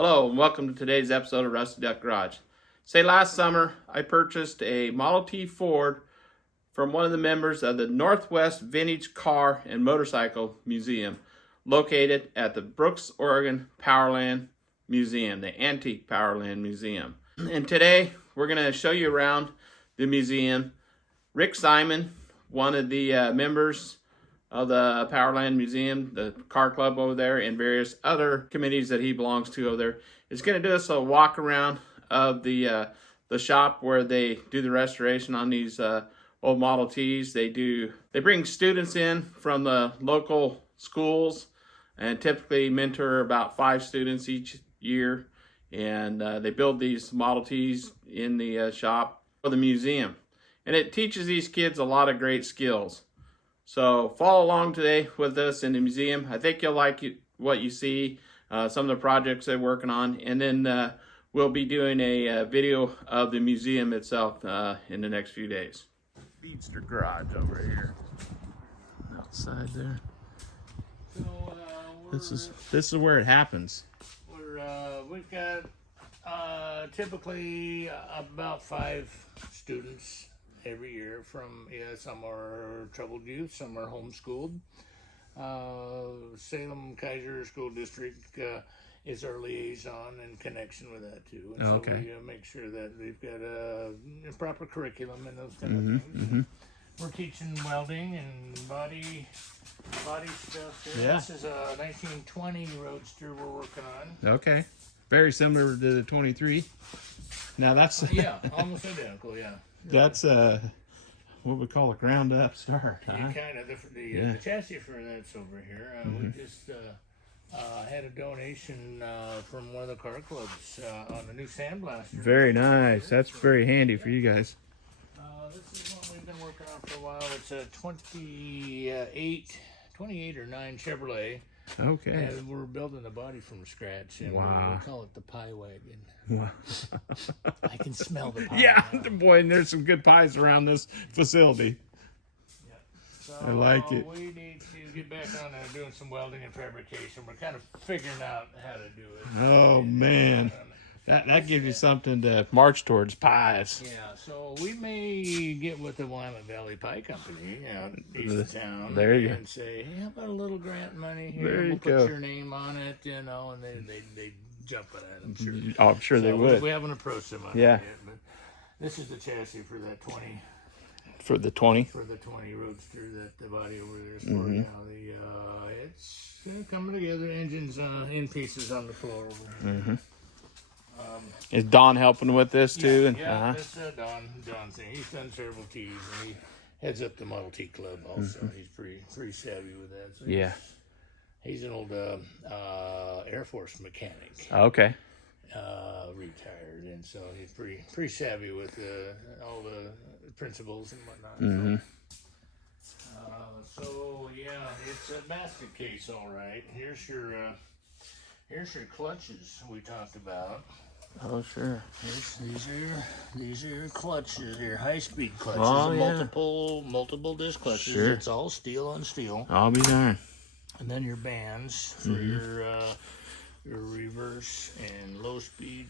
Hello and welcome to today's episode of Rusty Duck Garage. Say last summer I purchased a Model T Ford from one of the members of the Northwest Vintage Car and Motorcycle Museum located at the Brooks, Oregon Powerland Museum, the Antique Powerland Museum. And today we're going to show you around the museum. Rick Simon, one of the members of the Powerland Museum, the car club over there, and various other committees that he belongs to over there, is going to do us a walk around of the shop where they do the restoration on these old Model Ts. They bring students in from the local schools and typically mentor about 5 students each year, and they build these Model Ts in the shop for the museum, and it teaches these kids a lot of great skills. So follow along today with us in the museum. I think you'll like what you see, some of the projects they're working on, and then we'll be doing a video of the museum itself in the next few days. Speedster Garage over here, outside there. So This is where it happens. We've got typically about 5 students every year from, some are troubled youth, some are homeschooled. Salem Kaiser School District is our liaison and connection with that too. And so we make sure that we've got a proper curriculum and those kind of things. Mm-hmm. We're teaching welding and body stuff there. Yeah. This is a 1920 Roadster we're working on. Okay. Very similar to the 23. Now that's yeah, almost identical, yeah. That's what we call a ground up start. Huh? Kind of the chassis for that's over here. We just had a donation from one of the car clubs on a new sandblaster. Very nice. That's very handy for you guys. This is one we've been working on for a while. It's a 28 or 9 Chevrolet. Okay. And we're building the body from scratch, and we call it the Pie Wagon. Wow. I can smell the pie. Yeah, boy, and there's some good pies around this facility. Yeah. So I like it. We need to get back on doing some welding and fabrication. We're kind of figuring out how to do it. Oh, man. That gives you something to march towards, pies. Yeah, so we may get with the Willamette Valley Pie Company out east of town. There you go. And say, hey, how about a little grant money here? There you we'll go. put your name on it, and they jump at it, I'm sure. Oh, I'm sure they would. We haven't approached them on it yet, but this is the chassis for that 20. For the 20? For the 20 Roadster, that the body over there is for now. It's coming together. Engines in pieces on the floor over there. Mm-hmm. Is Don helping with this too? Yeah, that's Don's thing. He's done several T's, and he heads up the Model T Club also. He's pretty savvy with that. So he's an old Air Force mechanic. Okay. Retired, and so he's pretty savvy with all the principles and whatnot. Mm-hmm. So it's a basket case, all right. Here's your clutches we talked about. Oh, sure. These are your clutches, your high-speed clutches, multiple disc clutches. Sure. It's all steel on steel. I'll be darned. And then your bands for your reverse and low speed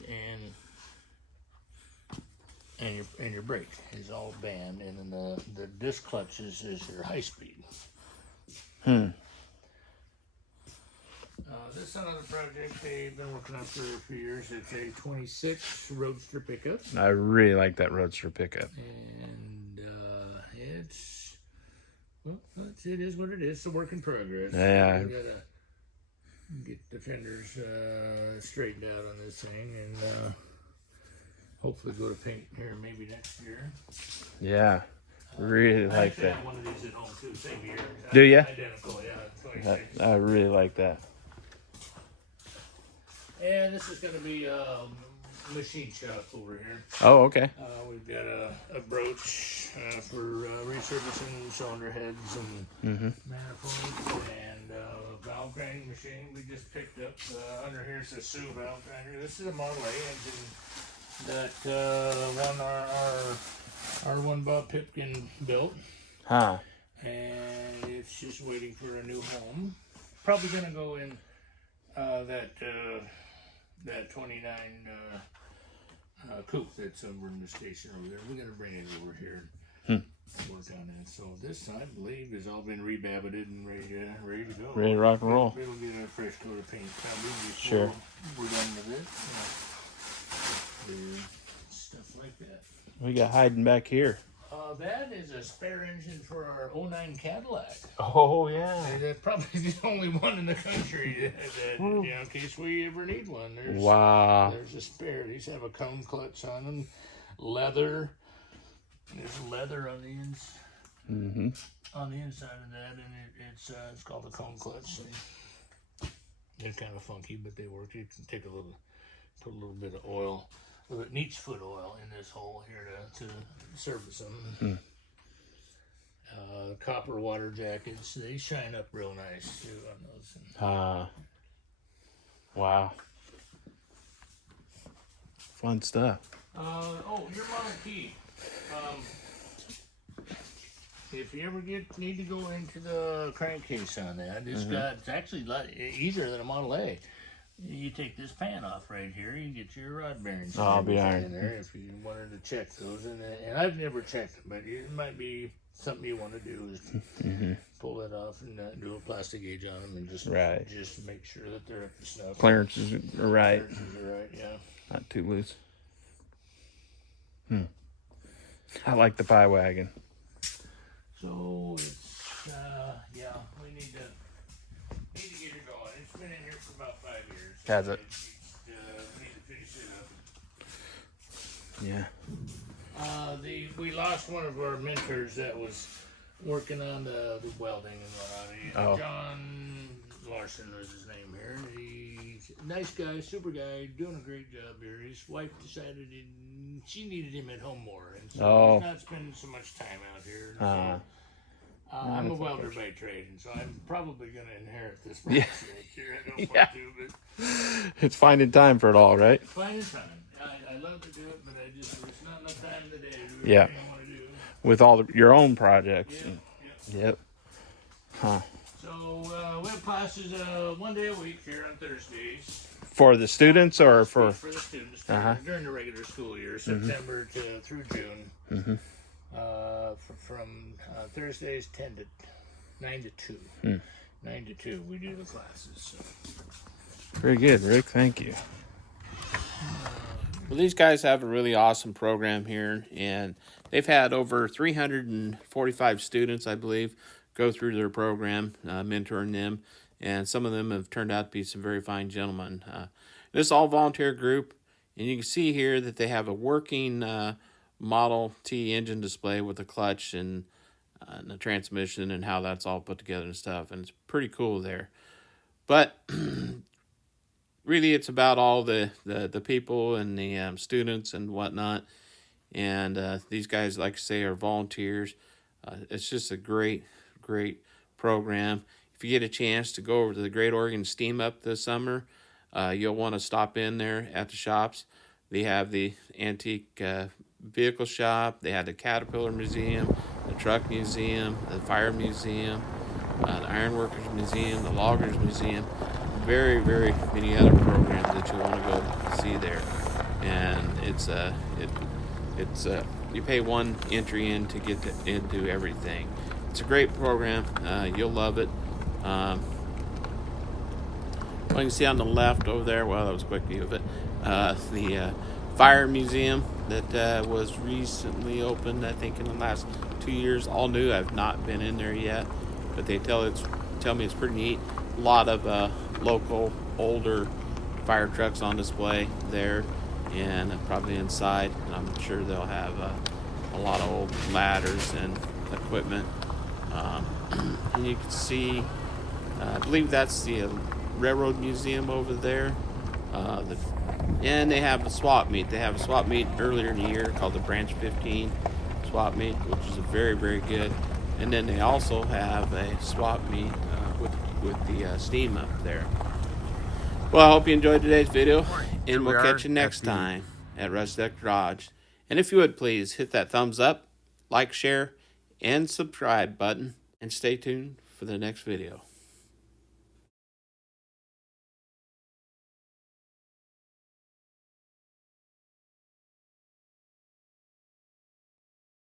and your brake is all band, and then the disc clutches is your high speed. This is another project they've been working on for a few years. It's a 26 Roadster pickup. I really like that Roadster pickup. And it is what it is. It's a work in progress. Yeah. We gotta get the fenders straightened out on this thing, and hopefully go to paint here maybe next year. Yeah. Really like that. I have one of these at home too, same year. Do you? Identical, yeah. 26. I really like that. And this is going to be a machine shop over here. Oh, okay. We've got a broach for resurfacing cylinder heads and manifolds, and a valve grinding machine we just picked up. Under here is a Sioux valve grinder. This is a Model A engine that our one Bob Pipkin built. Huh. And it's just waiting for a new home. Probably going to go in that that 29 coupe that's over in the station over there. We got to bring it over here and work on that. So this, I believe, has all been rebabbited and ready to go. Ready to rock and roll. It'll get a fresh coat of paint probably before Sure. we're done with it. Yeah. Stuff like that. We got hiding back here. That is a spare engine for our '09 Cadillac. Oh, yeah. And that's probably the only one in the country that you know, in case we ever need one. Wow. There's a spare. These have a cone clutch on them, leather. There's leather on the on the inside of that, and it's called a cone clutch. And they're kind of funky, but they work. You can take put a little bit of oil. It needs foot oil in this hole here to service them. Copper water jackets, they shine up real nice too on those. Wow. Fun stuff. Your Model T. If you ever need to go into the crankcase on that, it's actually a lot easier than a Model A. You take this pan off right here, you get your rod bearings in there if you wanted to check those. And I've never checked them, but it might be something you want to do is pull it off and do a plastic gauge on them and just make sure that they're up to snuff. Clearances are right. Yeah. Not too loose. I like the pie wagon. So it's we need to get it going. It's been in here for about 5 years. Has it? We need to finish it Yeah. up. We lost one of our mentors that was working on the welding and whatnot. John Larson was his name here. He's a nice guy, super guy, doing a great job here. His wife decided she needed him at home more, and so he's not spending so much time out here. So, I'm a welder by trade, and so I'm probably going to inherit this project here. I don't want to, but it's finding time for it all, right? finding time. I love to do it, but there's not enough time in the day to do Yeah. everything I want to do. With all your own projects. Yep. Huh. So we have classes 1 day a week here on Thursdays. For the students or for the students during the regular school year, September through June. From Thursdays 9 to 2. 9 to 2 we do the classes. So. Very good, Rick. Thank you. Well, these guys have a really awesome program here, and they've had over 345 students, I believe, go through their program, mentoring them, and some of them have turned out to be some very fine gentlemen. This is all volunteer group, and you can see here that they have a working Model T engine display with a clutch and a transmission and how that's all put together and stuff, and it's pretty cool there. But really, it's about all the people and the students and whatnot. And these guys, like I say, are volunteers. It's just a great program. If you get a chance to go over to the Great Oregon Steam Up this summer, you'll want to stop in there at the shops. They have the antique vehicle shop. They have the Caterpillar Museum, the Truck Museum, the Fire Museum, the Ironworkers Museum, the Loggers Museum. Very many other programs that you want to go see there. And it's you pay one entry in to get into everything. It's a great program. You'll love it. Well, you can see on the left over there, well, that was a quick view of it, the Fire Museum that was recently opened, I think in the last 2 years, all new. I've not been in there yet, but they tell me it's pretty neat. A lot of local older fire trucks on display there, and probably inside, and I'm sure they'll have a lot of old ladders and equipment. And you can see, I believe that's the Railroad Museum over there. And they have a swap meet. They have a swap meet earlier in the year called the Branch 15 swap meet, which is very good. And then they also have a swap meet with the steam up there. Well, I hope you enjoyed today's video, and we'll catch you next time at Rusty Duck Garage. And if you would, please hit that thumbs up, like, share, and subscribe button, and stay tuned for the next video.